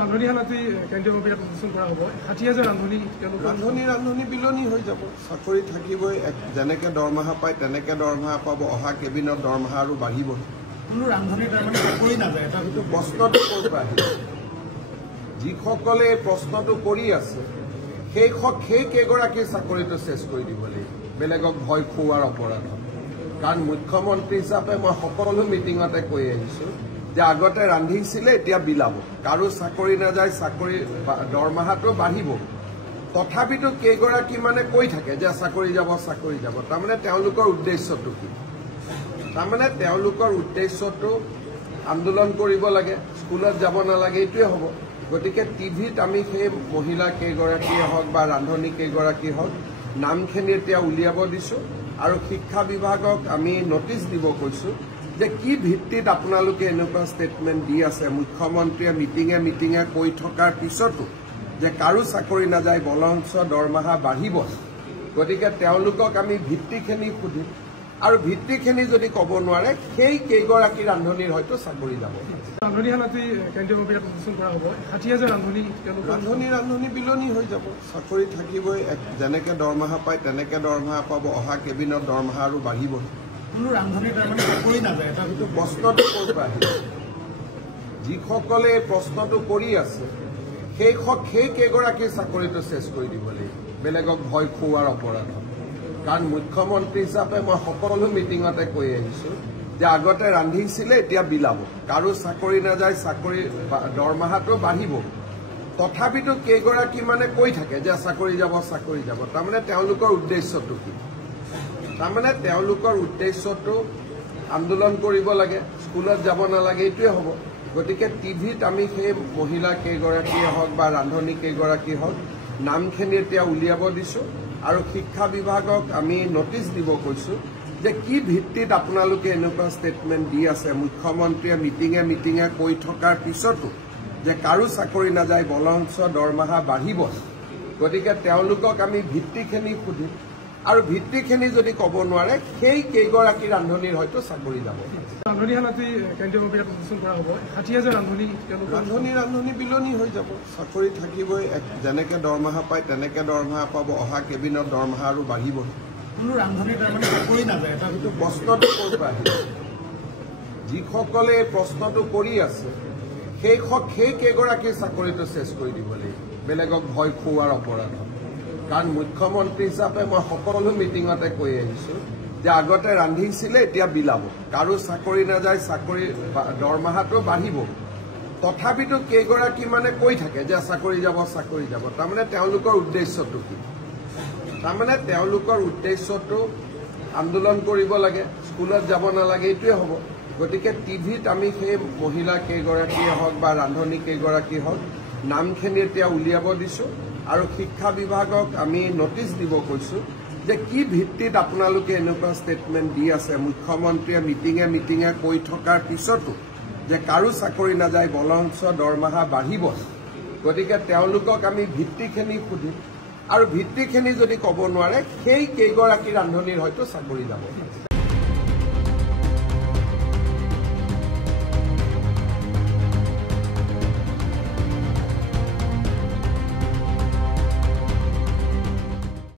ৰান্ধনীশালাটি কেন্দ্ৰীয় মন্ত্ৰীয়ে প্ৰতিষ্ঠান কৰা হ'ব ৬০,০০০ ৰান্ধনী বিলনি হৈ যাব চাকৰি থাকিবই যেনেকৈ দৰমহা পায় তেনেকৈ দৰমহা পাব অহা কেবিনত দৰমহা আৰু বাঢ়িব কোনো ৰান্ধনীৰ তাৰমানে চাকৰি নাযায় এটা কিন্তু প্ৰশ্নটো ক'ৰ পৰা আহিব যিসকলে এই প্ৰশ্নটো কৰি আছে সেই কেইগৰাকীৰ চাকৰিটো চেছ কৰি দিব লাগিব বেলেগক ভয় খুওৱাৰ অপৰাধত কাৰণ মুখ্যমন্ত্ৰী হিচাপে মই সকলো মিটিঙতে কৈ আহিছোঁ যে আগতে ৰান্ধিছিলে এতিয়া বিলাব কাৰো চাকৰি নাযায় চাকৰি দৰমহাটো বাঢ়িব তথাপিতো কেইগৰাকী মানে কৈ থাকে যে চাকৰি যাব তাৰমানে তেওঁলোকৰ উদ্দেশ্যটো কি তাৰমানে তেওঁলোকৰ উদ্দেশ্যটো আন্দোলন কৰিব লাগে স্কুলত যাব নালাগে এইটোৱে হ'ব গতিকে টিভিত আমি সেই মহিলা কেইগৰাকীয়ে হওক বা ৰান্ধনী কেইগৰাকী হওক নামখিনি এতিয়া উলিয়াব দিছোঁ আৰু শিক্ষা বিভাগক আমি নটিচ দিব কৈছোঁ যে কি ভিত্তিত আপোনালোকে এনেকুৱা ষ্টেটমেণ্ট দি আছে মুখ্যমন্ত্ৰীয়ে মিটিঙে কৈ থকাৰ পিছতো যে কাৰো চাকৰি নাযায় বলঞ্চ দৰমহা বাঢ়িব গতিকে তেওঁলোকক আমি ভিত্তিখিনি সুধিম আৰু ভিত্তিখিনি যদি ক'ব নোৱাৰে সেই কেইগৰাকী ৰান্ধনীৰ হয়তো চাকৰি যাব ৰান্ধনীশালাটি কেন্দ্ৰীয় মন্ত্ৰীয়ে প্ৰতিষ্ঠান কৰা হ'ব ৬০,০০০ ৰান্ধনী বিলনি হৈ যাব চাকৰি থাকিবই যেনেকৈ দৰমহা পায় তেনেকৈ দৰমহা পাব অহা কেবিনত দৰমহা আৰু বাঢ়িব কোনো ৰান্ধনীৰ তাৰমানে চাকৰি নাযায় এটা কিন্তু প্ৰশ্নটো ক'ৰ পৰা আহিব যিসকলে এই প্ৰশ্নটো কৰি আছে সেই কেইগৰাকীৰ চাকৰিটো চেছ কৰি দিব লাগিব বেলেগক ভয় খুওৱাৰ অপৰাধত কাৰণ মুখ্যমন্ত্ৰী হিচাপে মই সকলো মিটিঙতে কৈ আহিছোঁ যে আগতে ৰান্ধিছিলে এতিয়া বিলাব কাৰো চাকৰি নাযায় চাকৰি দৰমহাটো বাঢ়িব তথাপিতো কেইগৰাকী মানে কৈ থাকে যে চাকৰি যাব তাৰমানে তেওঁলোকৰ উদ্দেশ্যটো কি তাৰমানে তেওঁলোকৰ উদ্দেশ্যটো আন্দোলন কৰিব লাগে স্কুলত যাব নালাগে এইটোৱে হ'ব গতিকে টিভিত আমি সেই মহিলা কেইগৰাকীয়ে হওক বা ৰান্ধনী কেইগৰাকী হওক নামখিনি এতিয়া উলিয়াব দিছোঁ আৰু শিক্ষা বিভাগক আমি নটিচ দিব কৈছোঁ যে কি ভিত্তিত আপোনালোকে এনেকুৱা ষ্টেটমেণ্ট দি আছে মুখ্যমন্ত্ৰীয়ে মিটিঙে কৈ থকাৰ পিছতো যে কাৰো চাকৰি নাযায় বলঞ্চ দৰমহা বাঢ়িব গতিকে তেওঁলোকক আমি ভিত্তিখিনি সুধিম আৰু ভিত্তিখিনি যদি ক'ব নোৱাৰে সেই কেইগৰাকী ৰান্ধনীৰ হয়তো চাকৰি যাব ৰান্ধনীশালাটি কেন্দ্ৰীয় মন্ত্ৰীয়ে প্ৰতিষ্ঠান কৰা হ'ব ৬০,০০০ ৰান্ধনী বিলনি হৈ যাব চাকৰি থাকিবই যেনেকৈ দৰমহা পায় তেনেকৈ দৰমহা পাব অহা কেবিনত দৰমহা আৰু বাঢ়িব কোনো ৰান্ধনীৰ তাৰমানে চাকৰি নাযায় এটা কিন্তু প্ৰশ্নটো ক'ৰ পৰা আহিব যিসকলে এই প্ৰশ্নটো কৰি আছে সেই কেইগৰাকীৰ চাকৰিটো চেছ কৰি দিব লাগিব বেলেগক ভয় খুওৱাৰ অপৰাধত কাৰণ মুখ্যমন্ত্ৰী হিচাপে মই সকলো মিটিঙতে কৈ আহিছোঁ যে আগতে ৰান্ধিছিলে এতিয়া বিলাব কাৰো চাকৰি নাযায় চাকৰি দৰমহাটো বাঢ়িব তথাপিতো কেইগৰাকী মানে কৈ থাকে যে চাকৰি যাব তাৰমানে তেওঁলোকৰ উদ্দেশ্যটো কি তাৰমানে তেওঁলোকৰ উদ্দেশ্যটো আন্দোলন কৰিব লাগে স্কুলত যাব নালাগে এইটোৱে হ'ব গতিকে টিভিত আমি সেই মহিলা কেইগৰাকীয়ে হওক বা ৰান্ধনী কেইগৰাকী হওক নামখিনি এতিয়া উলিয়াব দিছোঁ আৰু শিক্ষা বিভাগক আমি নটিচ দিব কৈছোঁ যে কি ভিত্তিত আপোনালোকে এনেকুৱা ষ্টেটমেণ্ট দি আছে মুখ্যমন্ত্ৰীয়ে মিটিঙে কৈ থকাৰ পিছতো যে কাৰো চাকৰি নাযায় বলঞ্চ দৰমহা বাঢ়িব গতিকে তেওঁলোকক আমি ভিত্তিখিনি সুধিম আৰু ভিত্তিখিনি যদি ক'ব নোৱাৰে সেই কেইগৰাকী ৰান্ধনীৰ হয়তো চাকৰি যাব